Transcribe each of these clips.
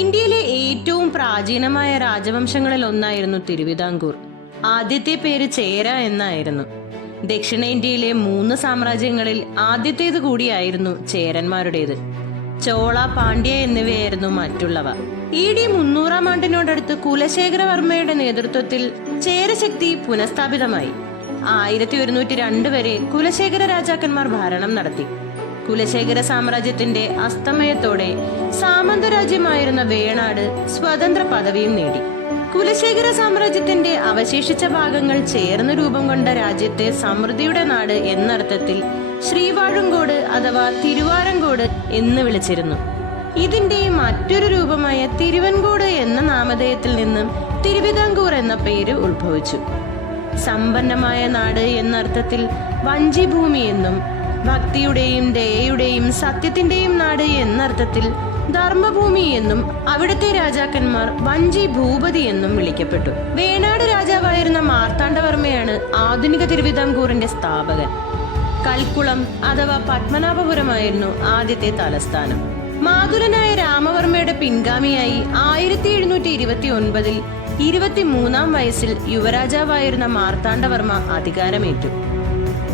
ഇന്ത്യയിലെ ഏറ്റവും പ്രാചീനമായ രാജവംശങ്ങളിൽ ഒന്നായിരുന്നു തിരുവിതാംകൂർ. ആദ്യത്തെ പേര് ചേര എന്നായിരുന്നു. ദക്ഷിണേന്ത്യയിലെ മൂന്ന് സാമ്രാജ്യങ്ങളിൽ ആദ്യത്തേത് കൂടിയായിരുന്നു ചേരന്മാരുടേത്. ചോള പാണ്ഡ്യ എന്നിവയായിരുന്നു മറ്റുള്ളവ. ഇ ഡി മുന്നൂറാം ആണ്ടിനോടടുത്ത് കുലശേഖരവർമ്മയുടെ നേതൃത്വത്തിൽ ചേരശക്തി പുനഃസ്ഥാപിതമായി. ആയിരത്തി ഒരുന്നൂറ്റി രണ്ട് വരെ കുലശേഖര രാജാക്കന്മാർ ഭരണം നടത്തി. കുലശേഖര സാമ്രാജ്യത്തിന്റെ അസ്തമയത്തോടെ സാമന്ത രാജ്യമായിരുന്ന വേണാട് സ്വതന്ത്ര പദവിയും നേടി. കുലശേഖര സാമ്രാജ്യത്തിന്റെ അവശേഷിച്ച ഭാഗങ്ങൾ ചേർന്ന് രൂപം കൊണ്ട രാജ്യത്തെ സമൃദ്ധിയുടെ നാട് എന്നർത്ഥത്തിൽ ശ്രീവാഴുങ്കോട് അഥവാ തിരുവാരങ്കോട് എന്ന് വിളിച്ചിരുന്നു. ഇതിന്റെ മറ്റൊരു രൂപമായ തിരുവൻകോട് എന്ന നാമധേയത്തിൽ നിന്നും തിരുവിതാംകൂർ എന്ന പേര് ഉത്ഭവിച്ചു. സമ്പന്നമായ നാട് എന്നർത്ഥത്തിൽ വഞ്ചിഭൂമി എന്നും ഭക്തിയുടെയും ദയയുടെയും സത്യത്തിന്റെയും നാട് എന്നർത്ഥത്തിൽ ധർമ്മഭൂമി എന്നും അവിടുത്തെ രാജാക്കന്മാർ വഞ്ചി ഭൂപതി എന്നും വിളിക്കപ്പെട്ടു. വേണാട് രാജാവായിരുന്ന മാർത്താണ്ഡവർമ്മയാണ് ആധുനിക തിരുവിതാംകൂറിന്റെ സ്ഥാപകൻ. കൽക്കുളം അഥവാ പത്മനാഭപുരമായിരുന്നു ആദ്യത്തെ തലസ്ഥാനം. മാതുലനായ രാമവർമ്മയുടെ പിൻഗാമിയായി ആയിരത്തി എഴുന്നൂറ്റി ഇരുപത്തി ഒൻപതിൽ ഇരുപത്തിമൂന്നാം വയസ്സിൽ യുവരാജാവായിരുന്ന മാർത്താണ്ഡവർമ്മ അധികാരമേറ്റു.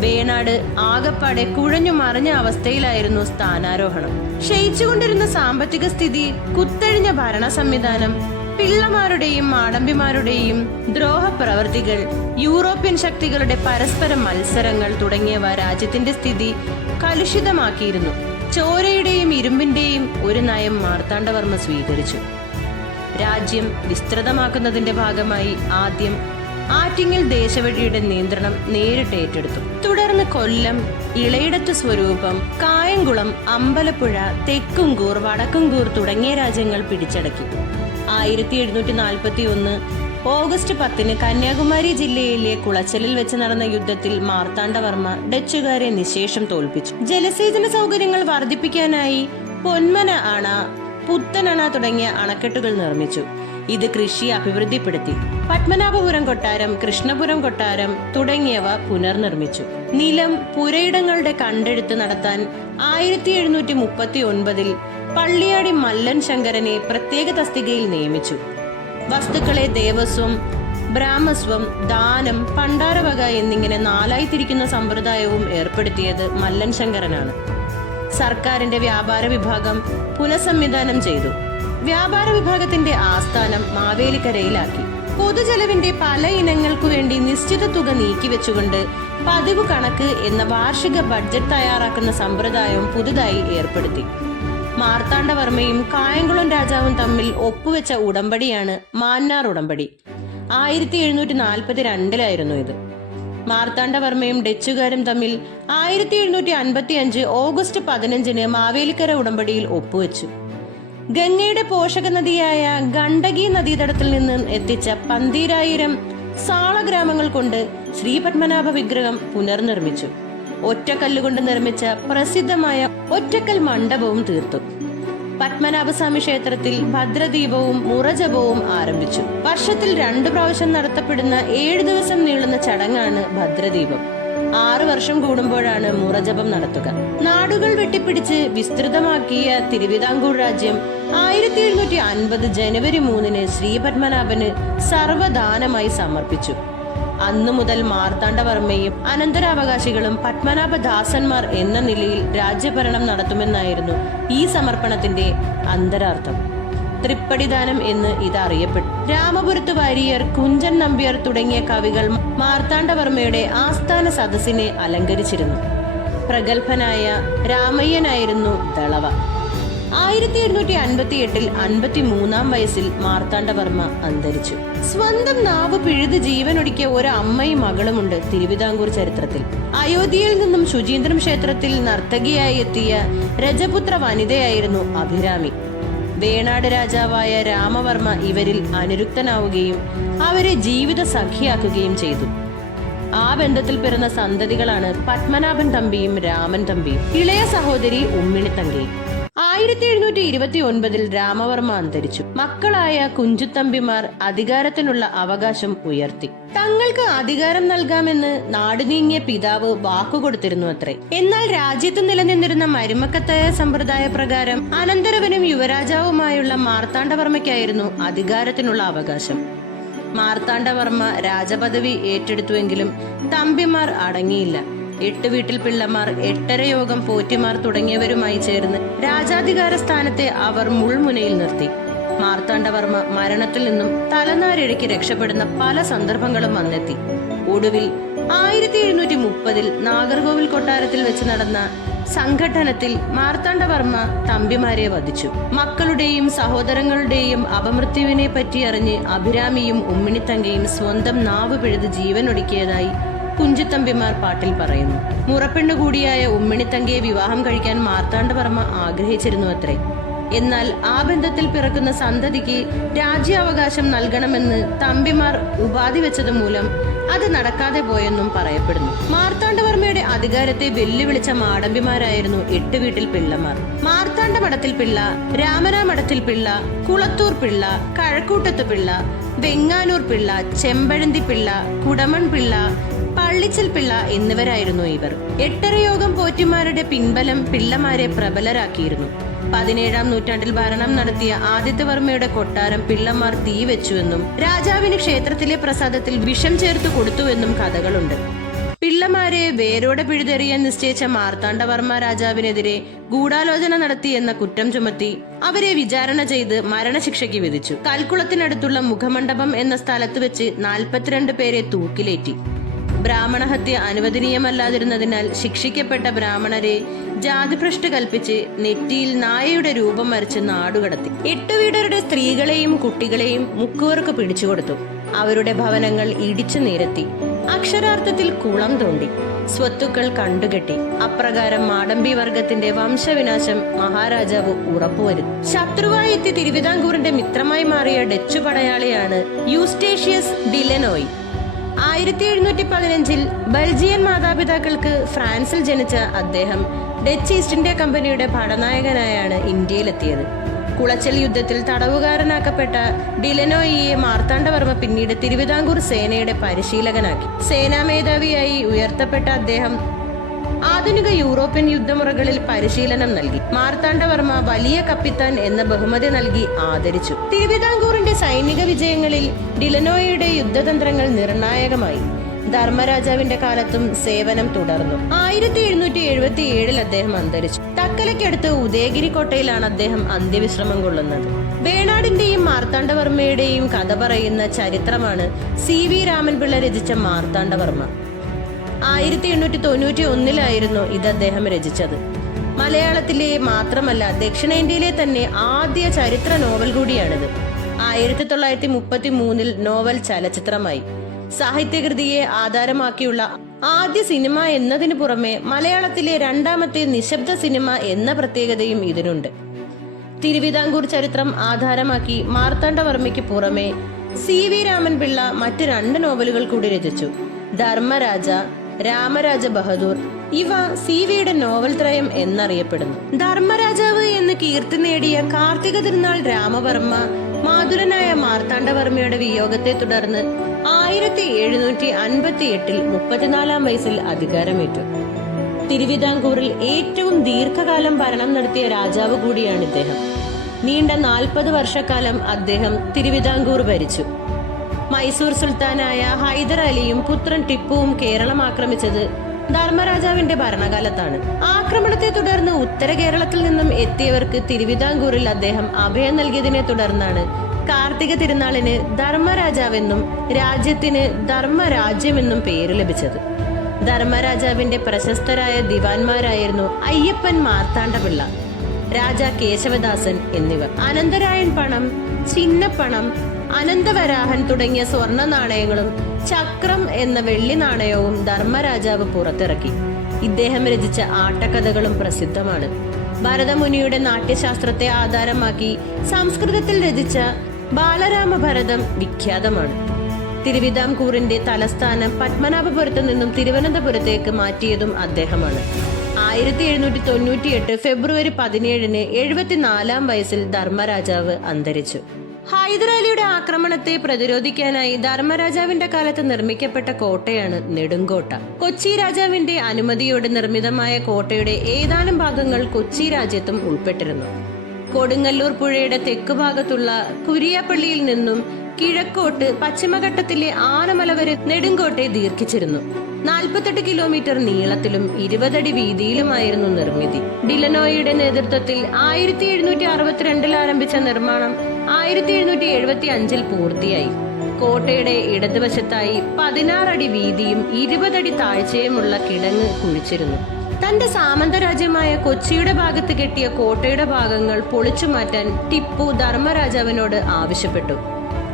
വേണാട് ആകപ്പാടെ കുഴഞ്ഞു മറിഞ്ഞ അവസ്ഥയിലായിരുന്നു സ്ഥാനാരോഹണം. ക്ഷയിച്ചുകൊണ്ടിരുന്ന സാമ്പത്തിക സ്ഥിതി കുത്തഴിഞ്ഞ ഭരണ സംവിധാനം പിള്ളമാരുടെയും മാടമ്പിമാരുടെയും ദ്രോഹപ്രവർത്തികൾ യൂറോപ്യൻ ശക്തികളുടെ പരസ്പര മത്സരങ്ങൾ തുടങ്ങിയവ രാജ്യത്തിന്റെ സ്ഥിതി കലുഷിതമാക്കിയിരുന്നു. ചോരയുടെയും ഇരുമ്പിന്റെയും ഒരു നയം മാർത്താണ്ഡവർമ്മ സ്വീകരിച്ചു. രാജ്യം വിസ്തൃതമാക്കുന്നതിന്റെ ഭാഗമായി ആദ്യം ആറ്റിങ്ങൽ ദേശവഴിയുടെ നിയന്ത്രണം നേരിട്ട് ഏറ്റെടുത്തു. തുടർന്ന് കൊല്ലം ഇളയിടത്ത് സ്വരൂപം കായംകുളം അമ്പലപ്പുഴ തെക്കുംകൂർ വടക്കുംകൂർ തുടങ്ങിയ രാജ്യങ്ങൾ പിടിച്ചടക്കി. ആയിരത്തി എഴുന്നൂറ്റി നാൽപ്പത്തി ഒന്ന് ഓഗസ്റ്റ് പത്തിന് കന്യാകുമാരി ജില്ലയിലെ കുളച്ചലിൽ വെച്ച് നടന്ന യുദ്ധത്തിൽ മാർത്താണ്ഡവർമ്മ ഡച്ചുകാരെ നിശേഷം തോൽപ്പിച്ചു. ജലസേചന സൗകര്യങ്ങൾ വർദ്ധിപ്പിക്കാനായി പൊന്മന അണ പുത്തനണ തുടങ്ങിയ അണക്കെട്ടുകൾ നിർമ്മിച്ചു. ഇത് കൃഷി അഭിവൃദ്ധിപ്പെടുത്തി. പത്മനാഭപുരം കൊട്ടാരം കൃഷ്ണപുരം കൊട്ടാരം തുടങ്ങിയവ പുനർനിർമ്മിച്ചു. നിലം പുരയിടങ്ങളുടെ കണ്ടെടുത്ത് നടത്താൻ ആയിരത്തി എഴുന്നൂറ്റി മുപ്പത്തി ഒൻപതിൽ പള്ളിയാടി മല്ലൻ ശങ്കരനെ പ്രത്യേക തസ്തികയിൽ നിയമിച്ചു. വസ്തുക്കളെ ദേവസ്വം ബ്രാഹ്മസ്വം ദാനം പണ്ടാരവക എന്നിങ്ങനെ നാലായി തിരിക്കുന്ന സമ്പ്രദായവും ഏർപ്പെടുത്തിയത് മല്ലൻ ശങ്കരനാണ്. സർക്കാരിന്റെ വ്യാപാര വിഭാഗം പുനഃസംവിധാനം ചെയ്തു. വ്യാപാര വിഭാഗത്തിന്റെ ആസ്ഥാനം മാവേലിക്കരയിലാക്കി. പൊതുചെലവിന്റെ പല ഇനങ്ങൾക്കു വേണ്ടി നിശ്ചിത തുക നീക്കിവെച്ചുകൊണ്ട് പതിവ് കണക്ക് എന്ന വാർഷിക ബഡ്ജറ്റ് തയ്യാറാക്കുന്ന സമ്പ്രദായം പുതുതായി ഏർപ്പെടുത്തി. മാർത്താണ്ഡവർമ്മയും കായംകുളം രാജാവും തമ്മിൽ ഒപ്പുവെച്ച ഉടമ്പടിയാണ് മാന്നാർ ഉടമ്പടി. ആയിരത്തി എഴുന്നൂറ്റി നാൽപ്പത്തി രണ്ടിലായിരുന്നു ഇത്. മാർത്താണ്ഡവർമ്മയും ഡച്ചുകാരും തമ്മിൽ ആയിരത്തി എഴുന്നൂറ്റി അൻപത്തി അഞ്ച് ഓഗസ്റ്റ് പതിനഞ്ചിന് മാവേലിക്കര ഉടമ്പടിയിൽ ഒപ്പുവെച്ചു. ഗംഗയുടെ പോഷക നദിയായ ഗണ്ഡകി നദീതടത്തിൽ നിന്ന് എത്തിച്ച പന്തീരായിരം സാളഗ്രാമങ്ങൾ കൊണ്ട് ശ്രീ പത്മനാഭ വിഗ്രഹം പുനർനിർമ്മിച്ചു. ഒറ്റക്കല്ലുകൊണ്ട് നിർമ്മിച്ച പ്രസിദ്ധമായ ഒറ്റക്കൽ മണ്ഡപവും തീർത്തു. പത്മനാഭസ്വാമി ക്ഷേത്രത്തിൽ ഭദ്രദീപവും മുറജപവും ആരംഭിച്ചു. വർഷത്തിൽ രണ്ടു പ്രാവശ്യം നടത്തപ്പെടുന്ന ഏഴു ദിവസം നീളുന്ന ചടങ്ങാണ് ഭദ്രദീപം. ആറു വർഷം കൂടുമ്പോഴാണ് മുറജപം നടത്തുക. നാടുകൾ വെട്ടിപ്പിടിച്ച് വിസ്തൃതമാക്കിയ തിരുവിതാംകൂർ രാജ്യം ആയിരത്തി എഴുന്നൂറ്റി അൻപത് ജനുവരി മൂന്നിന് ശ്രീപത്മനാഭന് സർവദാനമായി സമർപ്പിച്ചു. അന്നു മുതൽ മാർത്താണ്ഡവർമ്മയും അനന്തരാവകാശികളും പത്മനാഭദാസന്മാർ എന്ന നിലയിൽ രാജ്യഭരണം നടത്തുമെന്നായിരുന്നു ഈ സമർപ്പണത്തിന്റെ അന്തരാർത്ഥം. തൃപ്പടിദാനം എന്ന് ഇത് അറിയപ്പെട്ടു രാമപുരത്ത് വാരിയർ കുഞ്ചൻ നമ്പ്യാർ തുടങ്ങിയ കവികൾ മാർത്താണ്ഡവർമ്മയുടെ ആസ്ഥാന സദസ്സിനെ അലങ്കരിച്ചിരുന്നു. പ്രഗത്ഭനായ രാമയ്യനായിരുന്നു ദളവ. ആയിരത്തി എഴുന്നൂറ്റി അൻപത്തി എട്ടിൽ അൻപത്തി മൂന്നാം വയസ്സിൽ മാർത്താണ്ഡവർമ്മ അന്തരിച്ചു. സ്വന്തം നാവ് പിഴുത് ജീവനൊടുക്കിയ ഒരു അമ്മയും മകളുമുണ്ട് തിരുവിതാംകൂർ ചരിത്രത്തിൽ. അയോധ്യയിൽ നിന്നും ശുചീന്ദ്രം ക്ഷേത്രത്തിൽ നർത്തകിയായി എത്തിയ രജപുത്ര വനിതയായിരുന്നു അഭിരാമി. വേണാട് രാജാവായ രാമവർമ്മ ഇവരിൽ അനുരുക്തനാവുകയും അവരെ ജീവിത സഖിയാക്കുകയും ചെയ്തു. ആ ബന്ധത്തിൽ പിറന്ന സന്തതികളാണ് പത്മനാഭൻ തമ്പിയും രാമൻ തമ്പിയും. ഇളയ സഹോദരി ഉമ്മിണിത്തങ്കയും ആയിരത്തി എഴുന്നൂറ്റി ഇരുപത്തി ഒൻപതിൽ രാമവർമ്മ അന്തരിച്ചു. മക്കളായ കുഞ്ചുത്തമ്പിമാർ അധികാരത്തിനുള്ള അവകാശം ഉയർത്തി. തങ്ങൾക്ക് അധികാരം നൽകാമെന്ന് നാട് നീങ്ങിയ പിതാവ് വാക്കുകൊടുത്തിരുന്നു അത്രേ എന്നാൽ രാജ്യത്ത് നിലനിന്നിരുന്ന മരുമക്കത്തായ സമ്പ്രദായ പ്രകാരം അനന്തരവനും യുവരാജാവുമായുള്ള മാർത്താണ്ഡവർമ്മയ്ക്കായിരുന്നു അധികാരത്തിനുള്ള അവകാശം. മാർത്താണ്ഡവർമ്മ രാജപദവി ഏറ്റെടുത്തുവെങ്കിലും തമ്പിമാർ അടങ്ങിയില്ല. എട്ട് വീട്ടിൽ പിള്ളമാർ എട്ടര യോഗം പോറ്റിമാർ തുടങ്ങിയവരുമായി ചേർന്ന് രാജാധികാര സ്ഥാനത്തെ അവർ മുൾമുനയിൽ നിർത്തി. മാർത്താണ്ഡവർമ്മ മരണത്തിൽ നിന്നും തലനാരിഴയ്ക്ക് രക്ഷപ്പെടുന്ന പല സന്ദർഭങ്ങളും വന്നെത്തി. ഒടുവിൽ ആയിരത്തി എഴുന്നൂറ്റി മുപ്പതിൽ നാഗർകോവിൽ കൊട്ടാരത്തിൽ വെച്ച് നടന്ന സംഘടനത്തിൽ മാർത്താണ്ഡവർമ്മ തമ്പിമാരെ വധിച്ചു. മക്കളുടെയും സഹോദരങ്ങളുടെയും അപമൃത്യുവിനെ പറ്റി അറിഞ്ഞ് അഭിരാമിയും ഉമ്മിണിത്തങ്കയും സ്വന്തം നാവ് പിഴുത് ജീവനൊടുക്കിയതായി കുഞ്ചുത്തമ്പിമാർ പാട്ടിൽ പറയുന്നു. മുറപ്പെണ്ണു കൂടിയായ ഉമ്മിണിത്തങ്കയെ വിവാഹം കഴിക്കാൻ മാർത്താണ്ഡവർമ്മ ആഗ്രഹിച്ചിരുന്നു അത്രേ എന്നാൽ ആ ബന്ധത്തിൽ പിറക്കുന്ന സന്തതിക്ക് രാജ്യാവകാശം നൽകണമെന്ന് തമ്പിമാർ ഉപാധി വെച്ചത് മൂലം അത് നടക്കാതെ പോയെന്നും പറയപ്പെടുന്നു. മാർത്താണ്ഡവർമ്മയുടെ അധികാരത്തെ വെല്ലുവിളിച്ച മാടമ്പിമാരായിരുന്നു എട്ട് വീട്ടിൽ പിള്ളമാർ. മാർത്താണ്ഡ മഠത്തിൽ പിള്ള രാമനാ മഠത്തിൽ പിള്ള കുളത്തൂർ പിള്ള കഴക്കൂട്ടത്ത് പിള്ള വെങ്ങാനൂർ പിള്ള ചെമ്പഴന്തി പിള്ള കുടമൺ പിള്ള പള്ളിച്ചൽ പിള്ള എന്നിവരായിരുന്നു ഇവർ. എട്ടരയോഗം പോറ്റിമാരുടെ പിൻബലം പിള്ളമാരെ പ്രബലരാക്കിയിരുന്നു. പതിനേഴാം നൂറ്റാണ്ടിൽ ഭരണം നടത്തിയ ആദിത്യവർമ്മയുടെ കൊട്ടാരം പിള്ളമാർ തീവെച്ചുവെന്നും രാജാവിന് ക്ഷേത്രത്തിലെ പ്രസാദത്തിൽ വിഷം ചേർത്ത് കൊടുത്തുവെന്നും കഥകളുണ്ട്. പിള്ളമാരെ വേരോടെ പിഴുതെറിയാൻ നിശ്ചയിച്ച മാർത്താണ്ഡവർമ്മ രാജാവിനെതിരെ ഗൂഢാലോചന നടത്തി എന്ന കുറ്റം ചുമത്തി അവരെ വിചാരണ ചെയ്ത് മരണശിക്ഷയ്ക്ക് വിധിച്ചു. കൽക്കുളത്തിനടുത്തുള്ള മുഖമണ്ഡപം എന്ന സ്ഥലത്ത് വെച്ച് നാൽപ്പത്തിരണ്ട് പേരെ തൂക്കിലേറ്റി. ബ്രാഹ്മണഹത്യ അനുവദനീയമല്ലാതിരുന്നതിനാൽ ശിക്ഷിക്കപ്പെട്ട ബ്രാഹ്മണരെ ജാതിഭ്രഷ്ട് കൽപ്പിച്ച് നെറ്റിയിൽ നായയുടെ രൂപം വരച്ച് നാടുകടത്തി. എട്ടുവീടരുടെ സ്ത്രീകളെയും കുട്ടികളെയും മുക്കുവർക്ക് പിടിച്ചുകൊടുത്തു അവരുടെ ഭവനങ്ങൾ ഇടിച്ചു നിരത്തി. അക്ഷരാർത്ഥത്തിൽ കുളം തോണ്ടി. സ്വത്തുക്കൾ കണ്ടുകെട്ടി. അപ്രകാരം മാടമ്പി വർഗത്തിന്റെ വംശവിനാശം മഹാരാജാവ് ഉറപ്പുവരുത്തി. ശത്രുവായി എത്തി തിരുവിതാംകൂറിന്റെ മിത്രമായി മാറിയ ഡച്ചു പടയാളിയാണ് യൂസ്റ്റേഷ്യസ് ഡിലനോയ്. ആയിരത്തി എഴുന്നൂറ്റി പതിനഞ്ചിൽ ബെൽജിയൻ മാതാപിതാക്കൾക്ക് ഫ്രാൻസിൽ ജനിച്ച അദ്ദേഹം ഡച്ച് ഈസ്റ്റ് ഇന്ത്യ കമ്പനിയുടെ പടനായകനായാണ് ഇന്ത്യയിലെത്തിയത്. കുളച്ചൽ യുദ്ധത്തിൽ തടവുകാരനാക്കപ്പെട്ട ഡിലനോയിയെ മാർത്താണ്ഡവർമ്മ പിന്നീട് തിരുവിതാംകൂർ സേനയുടെ പരിശീലകനാക്കി. സേനാ മേധാവിയായി ഉയർത്തപ്പെട്ട അദ്ദേഹം ആധുനിക യൂറോപ്യൻ യുദ്ധമുറകളിൽ പരിശീലനം നൽകി. മാർത്താണ്ഡവർമ്മ വലിയ കപ്പിത്താൻ എന്ന ബഹുമതി നൽകി ആദരിച്ചു. തിരുവിതാംകൂറിന്റെ സൈനിക വിജയങ്ങളിൽ ഡിലനോയുടെ യുദ്ധതന്ത്രങ്ങൾ നിർണായകമായി. ധർമ്മരാജാവിന്റെ കാലത്തും സേവനം തുടർന്നു. ആയിരത്തി എഴുന്നൂറ്റി എഴുപത്തി ഏഴിൽ അദ്ദേഹം അന്തരിച്ചു. തക്കലയ്ക്കടുത്ത് ഉദയഗിരി കോട്ടയിലാണ് അദ്ദേഹം അന്ത്യവിശ്രമം കൊള്ളുന്നത്. വേണാടിന്റെയും മാർത്താണ്ഡവർമ്മയുടെയും കഥ പറയുന്ന ചരിത്രമാണ് സി വി രാമൻപിള്ള രചിച്ച മാർത്താണ്ഡവർമ്മ. ആയിരത്തി എണ്ണൂറ്റി തൊണ്ണൂറ്റി ഒന്നിലായിരുന്നു ഇത് അദ്ദേഹം രചിച്ചത്. മലയാളത്തിലെ മാത്രമല്ല ദക്ഷിണേന്ത്യയിലെ തന്നെ ആദ്യ ചരിത്ര നോവൽ കൂടിയാണിത്. ആയിരത്തി തൊള്ളായിരത്തി മുപ്പത്തി മൂന്നിൽ നോവൽ ചലച്ചിത്രമായി. സാഹിത്യകൃതിയെ ആധാരമാക്കിയുള്ള ആദ്യ സിനിമ എന്നതിനു പുറമെ മലയാളത്തിലെ രണ്ടാമത്തെ നിശബ്ദ സിനിമ എന്ന പ്രത്യേകതയും ഇതിനുണ്ട്. തിരുവിതാംകൂർ ചരിത്രം ആധാരമാക്കി മാർത്താണ്ഡവർമ്മയ്ക്ക് പുറമെ സി വി രാമൻപിള്ള മറ്റു രണ്ട് നോവലുകൾ കൂടി രചിച്ചു. ധർമ്മരാജ രാമരാജ ബഹദൂർ ഇവ സി വിയുടെ നോവൽ ത്രയം എന്നറിയപ്പെടുന്നു. ധർമ്മരാജാവ് എന്ന് കീർത്തി നേടിയ കാർത്തിക തിരുനാൾ രാമവർമ്മ മാതുരനായ മാർത്താണ്ഡവർമ്മയുടെ വിയോഗത്തെ തുടർന്ന് ആയിരത്തി എഴുന്നൂറ്റി അൻപത്തി എട്ടിൽ മുപ്പത്തിനാലാം വയസ്സിൽ അധികാരമേറ്റു. തിരുവിതാംകൂറിൽ ഏറ്റവും ദീർഘകാലം ഭരണം നടത്തിയ രാജാവ് കൂടിയാണ് ഇദ്ദേഹം. നീണ്ട നാൽപ്പത് വർഷക്കാലം അദ്ദേഹം തിരുവിതാംകൂർ ഭരിച്ചു. മൈസൂർ സുൽത്താനായ ഹൈദർ അലിയും പുത്രൻ ടിപ്പുവും കേരളം ആക്രമിച്ചത്. ധർമ്മരാജാവിന്റെ ഭരണകാലത്താണ്. ആക്രമണത്തെ തുടർന്ന് ഉത്തര കേരളത്തിൽ നിന്നും എത്തിയവർക്ക് തിരുവിതാംകൂറിൽ അദ്ദേഹം അഭയം നൽകിയതിനെ തുടർന്നാണ് കാർത്തിക തിരുനാളിന് ധർമ്മരാജാവെന്നും രാജ്യത്തിന് ധർമ്മരാജ്യമെന്നും പേര് ലഭിച്ചത്. ധർമ്മരാജാവിന്റെ പ്രശസ്തരായ ദിവാൻമാരായിരുന്നു അയ്യപ്പൻ മാർത്താണ്ഡപിള്ള രാജ കേശവദാസൻ എന്നിവർ. അനന്തരായൻ പണം ചിന്നപ്പണം അനന്തവരാഹൻ തുടങ്ങിയ സ്വർണ നാണയങ്ങളും ചക്രം എന്ന വെള്ളി നാണയവും ധർമ്മരാജാവ് പുറത്തിറക്കി. ഇദ്ദേഹം രചിച്ച ആട്ടക്കഥകളും പ്രസിദ്ധമാണ്. ഭരതമുനിയുടെ നാട്യശാസ്ത്രത്തെ ആധാരമാക്കി സംസ്കൃതത്തിൽ രചിച്ച ബാലരാമഭരതം വിഖ്യാതമാണ്. തിരുവിതാംകൂറിന്റെ തലസ്ഥാനം പത്മനാഭപുരത്ത് നിന്നും തിരുവനന്തപുരത്തേക്ക് മാറ്റിയതും അദ്ദേഹമാണ്. ആയിരത്തി എഴുന്നൂറ്റി തൊണ്ണൂറ്റിയെട്ട് ഫെബ്രുവരി പതിനേഴിന് എഴുപത്തിനാലാം വയസ്സിൽ ധർമ്മരാജാവ് അന്തരിച്ചു. ഹൈദരാലിയുടെ ആക്രമണത്തെ പ്രതിരോധിക്കാനായി ധർമ്മരാജാവിന്റെ കാലത്ത് നിർമ്മിക്കപ്പെട്ട കോട്ടയാണ് നെടുങ്കോട്ട. കൊച്ചി രാജാവിന്റെ അനുമതിയോടെ നിർമ്മിതമായ കോട്ടയുടെ ഏതാനും ഭാഗങ്ങൾ കൊച്ചി രാജ്യത്തും ഉൾപ്പെട്ടിരുന്നു. കൊടുങ്ങല്ലൂർ പുഴയുടെ തെക്ക് ഭാഗത്തുള്ള കുരിയാപ്പള്ളിയിൽ നിന്നും കിഴക്കോട്ട് പശ്ചിമഘട്ടത്തിലെ ആനമല വരെ നെടുങ്കോട്ടെ ദീർഘിച്ചിരുന്നു. നാൽപ്പത്തെട്ട് കിലോമീറ്റർ നീളത്തിലും ഇരുപതടി വീതിയിലുമായിരുന്നു നിർമ്മിതി. ഡിലനോയുടെ നേതൃത്വത്തിൽ ആയിരത്തി എഴുന്നൂറ്റി അറുപത്തിരണ്ടിൽ ആരംഭിച്ച നിർമ്മാണം ആയിരത്തി എഴുന്നൂറ്റി എഴുപത്തി അഞ്ചിൽ പൂർത്തിയായി. കോട്ടയുടെ ഇടതുവശത്തായി പതിനാറടി വീതിയും ഇരുപതടി താഴ്ചയുമുള്ള കിടങ്ങ് കുഴിച്ചിരുന്നു. തന്റെ സാമന്തരാജ്യമായ കൊച്ചിയുടെ ഭാഗത്ത് കെട്ടിയ കോട്ടയുടെ ഭാഗങ്ങൾ പൊളിച്ചു മാറ്റാൻ ടിപ്പു ധർമ്മരാജാവിനോട് ആവശ്യപ്പെട്ടു.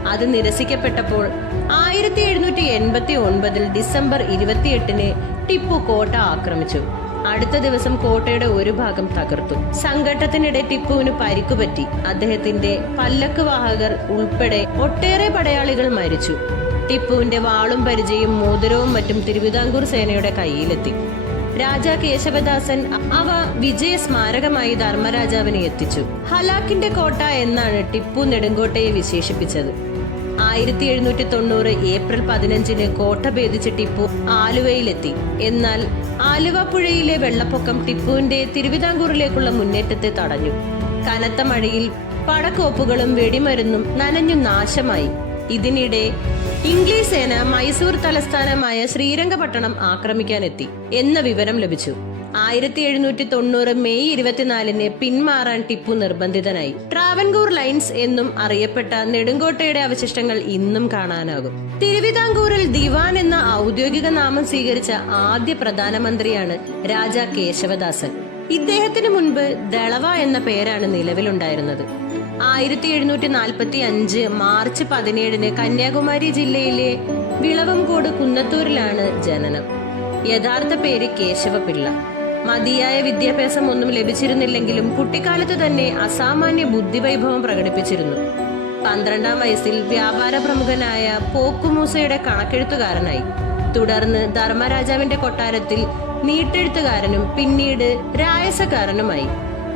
അത് നിരസിക്കപ്പെട്ടപ്പോൾ ആയിരത്തി എഴുന്നൂറ്റി എൺപത്തി ഒൻപതിൽ ഡിസംബർ ഇരുപത്തിയെട്ടിന് ടിപ്പു കോട്ട ആക്രമിച്ചു. അടുത്ത ദിവസം കോട്ടയുടെ ഒരു ഭാഗം തകർത്തു. സംഘട്ടത്തിനിടെ ടിപ്പുവിന് പരിക്കുപറ്റി അദ്ദേഹത്തിന്റെ പല്ലക്ക് വാഹകർ ഉൾപ്പെടെ ഒട്ടേറെ പടയാളികൾ മരിച്ചു. ടിപ്പുവിന്റെ വാളും പരിചയും മോതിരവും മറ്റും തിരുവിതാംകൂർ സേനയുടെ കയ്യിലെത്തി. രാജാ കേശവദാസൻ അവ വിജയ സ്മാരകമായി ധർമ്മരാജാവിനെ എത്തിച്ചു. ഹലാക്കിന്റെ കോട്ട എന്നാണ് ടിപ്പു നെടുങ്കോട്ടയെ വിശേഷിപ്പിച്ചത്. ആയിരത്തി എഴുന്നൂറ്റി തൊണ്ണൂറ് ഏപ്രിൽ പതിനഞ്ചിന് കോട്ട ഭേദിച്ച് ടിപ്പു ആലുവയിലെത്തി. എന്നാൽ ആലുവ പുഴയിലെ വെള്ളപ്പൊക്കം ടിപ്പുവിന്റെ തിരുവിതാംകൂറിലേക്കുള്ള മുന്നേറ്റത്തെ തടഞ്ഞു. കനത്ത മഴയിൽ പടക്കോപ്പുകളും വെടിമരുന്നും നനഞ്ഞു നാശമായി. ഇതിനിടെ ഇംഗ്ലീഷ് സേന മൈസൂർ തലസ്ഥാനമായ ശ്രീരംഗപട്ടണം ആക്രമിക്കാനെത്തി എന്ന വിവരം ലഭിച്ചു. ആയിരത്തി എഴുന്നൂറ്റി തൊണ്ണൂറ് മെയ് ഇരുപത്തിനാലിന് പിന്മാറാൻ ടിപ്പു നിർബന്ധിതനായി. ട്രാവൻകൂർ ലൈൻസ് എന്നും അറിയപ്പെട്ട നെടുങ്കോട്ടയുടെ അവശിഷ്ടങ്ങൾ ഇന്നും കാണാനാകും. തിരുവിതാംകൂറിൽ ദിവാൻ എന്ന ഔദ്യോഗിക നാമം സ്വീകരിച്ച ആദ്യ പ്രധാനമന്ത്രിയാണ് രാജ കേശവദാസൻ. ഇദ്ദേഹത്തിന് മുൻപ് ദളവ എന്ന പേരാണ് നിലവിലുണ്ടായിരുന്നത്. ആയിരത്തി എഴുന്നൂറ്റി നാൽപ്പത്തി അഞ്ച് മാർച്ച് പതിനേഴിന് കന്യാകുമാരി ജില്ലയിലെ വിളവംകോട് കുന്നത്തൂരിലാണ് ജനനം. യഥാർത്ഥ പേര് കേശവപിള്ള. മതിയായ വിദ്യാഭ്യാസം ഒന്നും ലഭിച്ചിരുന്നില്ലെങ്കിലും കുട്ടിക്കാലത്ത് തന്നെ അസാമാന്യ ബുദ്ധിവൈഭവം പ്രകടിപ്പിച്ചിരുന്നു. പന്ത്രണ്ടാം വയസ്സിൽ വ്യാപാര പ്രമുഖനായ പോക്കുമൂസയുടെ കണക്കെഴുത്തുകാരനായി. തുടർന്ന് ധർമ്മരാജാവിന്റെ കൊട്ടാരത്തിൽ നീട്ടെഴുത്തുകാരനും പിന്നീട് രായസക്കാരനുമായി.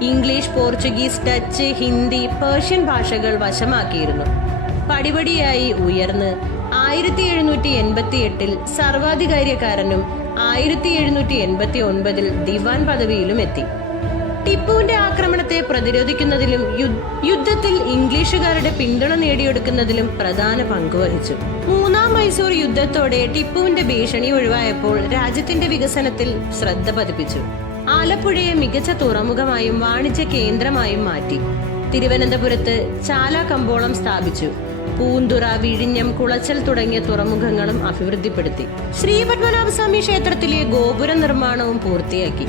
English Portuguese Dutch Hindi Persian ഭാഷകൾ വശമാക്കിയിരുന്നു. പടിപടിയായി ഉയർന്ന് ആയിരത്തി എഴുന്നൂറ്റി എൺപത്തി എട്ടിൽ സർവാധികാര്യക്കാരനും ആയിരത്തി എഴുന്നൂറ്റി എൺപത്തി ഒൻപതിൽ ദിവാൻ പദവിയിലും എത്തി. ടിപ്പുവിന്റെ ആക്രമണത്തെ പ്രതിരോധിക്കുന്നതിലും യുദ്ധത്തിൽ ഇംഗ്ലീഷുകാരുടെ പിന്തുണ നേടിയെടുക്കുന്നതിലും പ്രധാന പങ്കുവഹിച്ചു മൂന്നാം മൈസൂർ യുദ്ധത്തോടെ ടിപ്പുവിന്റെ ഭീഷണി ഒഴിവായപ്പോൾ രാജ്യത്തിന്റെ വികസനത്തിൽ ശ്രദ്ധ പതിപ്പിച്ചു. ആലപ്പുഴയെ മികച്ച തുറമുഖമായും വാണിജ്യ കേന്ദ്രമായും മാറ്റി. തിരുവനന്തപുരത്ത് ചാല കമ്പോളം സ്ഥാപിച്ചു. പൂന്തുറ വിഴിഞ്ഞം കുളച്ചൽ തുടങ്ങിയ തുറമുഖങ്ങളും അഭിവൃദ്ധിപ്പെടുത്തി. ശ്രീപത്മനാഭസ്വാമി ക്ഷേത്രത്തിലെ ഗോപുര നിർമ്മാണവും പൂർത്തിയാക്കി.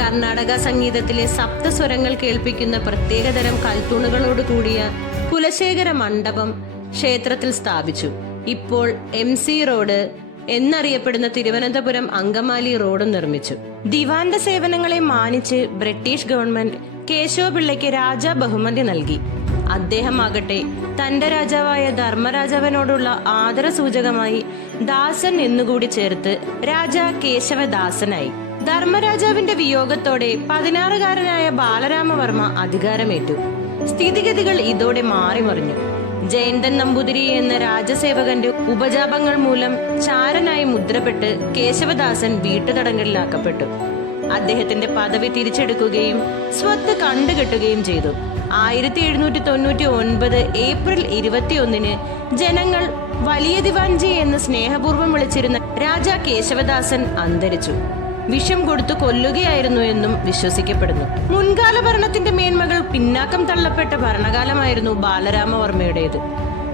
കർണാടക സംഗീതത്തിലെ സപ്തസ്വരങ്ങൾ കേൾപ്പിക്കുന്ന പ്രത്യേകതരം കൽത്തൂണുകളോട് കൂടിയ കുലശേഖര മണ്ഡപം ക്ഷേത്രത്തിൽ സ്ഥാപിച്ചു. ഇപ്പോൾ എം റോഡ് എന്നറിയപ്പെടുന്ന തിരുവനന്തപുരം അങ്കമാലി റോഡും നിർമ്മിച്ചു. ദിവാന്റെ സേവനങ്ങളെ മാനിച്ച് ബ്രിട്ടീഷ് ഗവൺമെന്റ് കേശവപിള്ളയ്ക്ക് രാജ ബഹുമതി നൽകി. അദ്ദേഹമാകട്ടെ. തന്റെ രാജാവായ ധർമ്മരാജാവിനോടുള്ള ആദരസൂചകമായി ദാസൻ എന്നുകൂടി ചേർത്ത് രാജാ കേശവദാസനായി. ധർമ്മരാജാവിന്റെ വിയോഗത്തോടെ പതിനാറുകാരനായ ബാലരാമവർമ്മ അധികാരമേറ്റു. സ്ഥിതിഗതികൾ ഇതോടെ മാറിമറിഞ്ഞു. ജയന്തൻ നമ്പൂതിരി എന്ന രാജസേവകന്റെ ഉപജാപങ്ങൾ മൂലം ചാരനായി മുദ്രപ്പെട്ട് കേശവദാസൻ വീട്ടുതടങ്കലിലാക്കപ്പെട്ടു. അദ്ദേഹത്തിന്റെ പദവി തിരിച്ചെടുക്കുകയും സ്വത്ത് കണ്ടുകെട്ടുകയും ചെയ്തു. ആയിരത്തി എഴുന്നൂറ്റി തൊണ്ണൂറ്റി ഒൻപത് ഏപ്രിൽ ഇരുപത്തിയൊന്നിന് ജനങ്ങൾ വലിയ ദിവാൻജി എന്ന് സ്നേഹപൂർവം വിളിച്ചിരുന്ന രാജാ കേശവദാസൻ അന്തരിച്ചു. വിഷം കൊടുത്തു കൊല്ലുകയായിരുന്നു എന്നും വിശ്വസിക്കപ്പെടുന്നു. മുൻകാല ഭരണത്തിന്റെ മേന്മകൾ പിന്നാക്കം തള്ളപ്പെട്ട ഭരണകാലമായിരുന്നു ബാലരാമവർമ്മയുടേത്.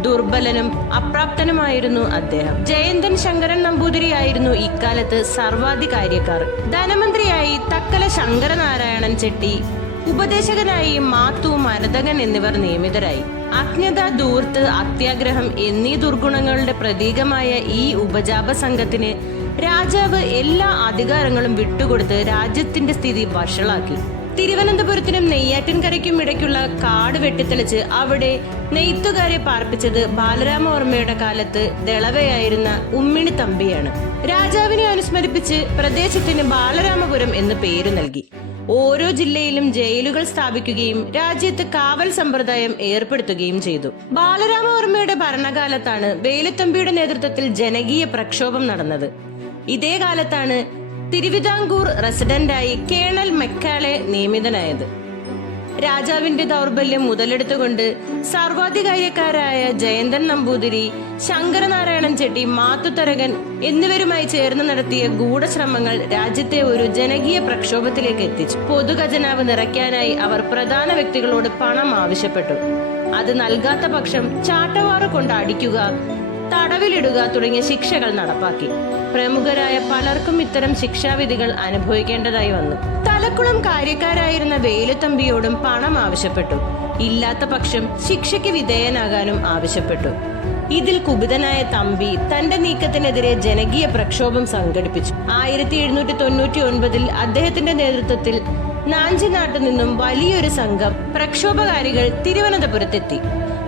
ദുർബലനും അപ്രാപ്തനുമായിരുന്നു അദ്ദേഹം. ജയന്തൻ ശങ്കരൻ നമ്പൂതിരിയായിരുന്നു ഇക്കാലത്ത് സർവാധികാര്യക്കാർ. ധനമന്ത്രിയായി തക്കല ശങ്കരനാരായണൻ ചെട്ടി ഉപദേശകനായി മാത്തു മരതകൻ എന്നിവർ നിയമിതരായി. അജ്ഞത ദൂർത്ത് അത്യാഗ്രഹം എന്നീ ദുർഗുണങ്ങളുടെ പ്രതീകമായ ഈ ഉപജാപ സംഘത്തിന് രാജാവ് എല്ലാ അധികാരങ്ങളും വിട്ടുകൊടുത്ത് രാജ്യത്തിന്റെ സ്ഥിതി വഷളാക്കി. തിരുവനന്തപുരത്തിനും നെയ്യാറ്റിൻകരയ്ക്കും ഇടയ്ക്കുള്ള കാട് വെട്ടിത്തെളിച്ച് അവിടെ നെയ്ത്തുകാരെ പാർപ്പിച്ചത് ബാലരാമവർമ്മയുടെ കാലത്ത് ദളവയായിരുന്ന ഉമ്മിണി തമ്പിയാണ്. രാജാവിനെ അനുസ്മരിപ്പിച്ച് പ്രദേശത്തിന് ബാലരാമപുരം എന്ന് പേര് നൽകി. ഓരോ ജില്ലയിലും ജയിലുകൾ സ്ഥാപിക്കുകയും രാജ്യത്ത് കാവൽ സമ്പ്രദായം ഏർപ്പെടുത്തുകയും ചെയ്തു. ബാലരാമവർമ്മയുടെ ഭരണകാലത്താണ് വേലുത്തമ്പിയുടെ നേതൃത്വത്തിൽ ജനകീയ പ്രക്ഷോഭം നടന്നത്. ഇതേ കാലത്താണ് തിരുവിതാംകൂർ റസിഡന്റായി കേണൽ മെക്കാളെ നിയമിതനായത്. രാജാവിന്റെ ദൗർബല്യം മുതലെടുത്തുകൊണ്ട് സർവാധികാരിയക്കാരായ ജയന്തൻ നമ്പൂതിരി ശങ്കരനാരായണൻ ചെട്ടി മാത്തുത്തരകൻ എന്നിവരുമായി ചേർന്ന് നടത്തിയ ഗൂഢശ്രമങ്ങൾ രാജ്യത്തെ ഒരു ജനകീയ പ്രക്ഷോഭത്തിലേക്ക് എത്തിച്ചു. പൊതുഖജനാവ് നിറയ്ക്കാനായി അവർ പ്രധാന വ്യക്തികളോട് പണം ആവശ്യപ്പെട്ടു. അത് നൽകാത്ത പക്ഷം ചാട്ടവാറ് കൊണ്ട് അടിക്കുക തടവിലിടുക തുടങ്ങിയ ശിക്ഷകൾ നടപ്പാക്കി. പ്രമുഖരായ പലർക്കും ഇത്തരം ശിക്ഷാവിധികൾ അനുഭവിക്കേണ്ടതായി വന്നു. തലക്കുളം കാര്യക്കാരായിരുന്ന വേലുത്തമ്പിയോടും പണം ആവശ്യപ്പെട്ടു. ഇല്ലാത്ത പക്ഷം ശിക്ഷയ്ക്ക് വിധേയനാകാനും ആവശ്യപ്പെട്ടു. ഇതിൽ കുപിതനായ തമ്പി തന്റെ നീക്കത്തിനെതിരെ ജനകീയ പ്രക്ഷോഭം സംഘടിപ്പിച്ചു. ആയിരത്തി എഴുന്നൂറ്റി തൊണ്ണൂറ്റി ഒൻപതിൽ അദ്ദേഹത്തിന്റെ നേതൃത്വത്തിൽ നാഞ്ചിനാട്ടു നിന്നും വലിയൊരു സംഘം പ്രക്ഷോഭകാരികൾ തിരുവനന്തപുരത്തെത്തി.